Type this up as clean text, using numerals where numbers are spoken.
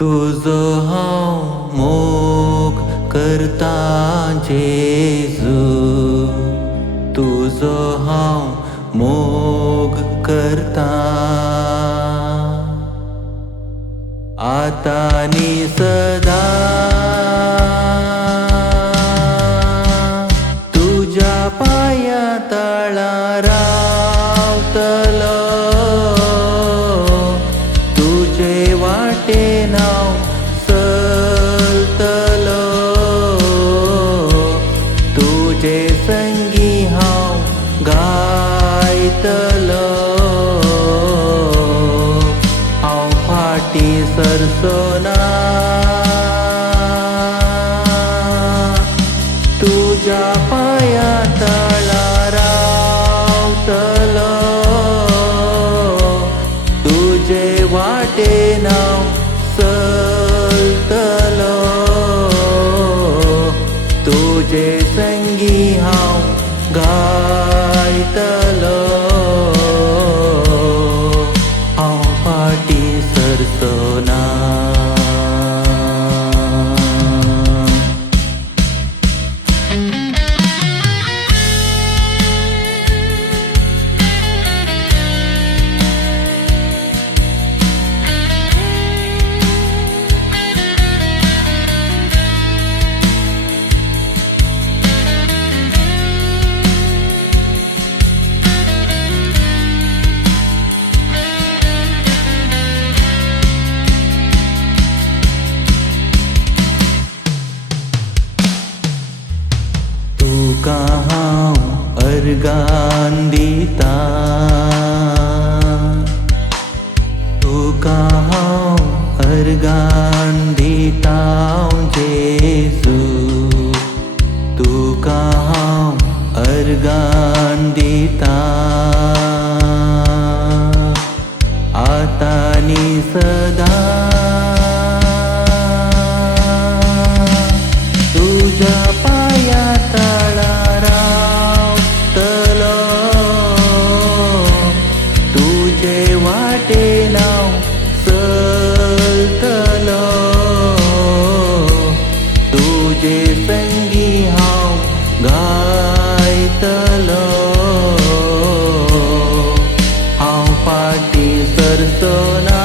तुझो हांव मोग करता जेजू, तुझो हांव मोग करता आतानी सदा। तुझ्या पाया तळा रावतलो, तुझे वाटेन हांव चलतलो, तुझे संगी हांव गायतलो, हांव फाटी सरसोना। तुझ्या पाया तळा रावतलो, तुझे वाटेन हांव चलतलो, तुझे संगी हांव गायतलो, हांव फाटी सरसोना। तुका हांव अर्गान दिता, तुका हांव अर्गान दिता जेजू, तुका हांव अर्गान दिता आतानी सदा। तुझ्या पाया तळा रावतलो, तुझे वाटेन हांव चलतलो, तुझे संगी हांव गायतलो, हांव फाटी सरसोना।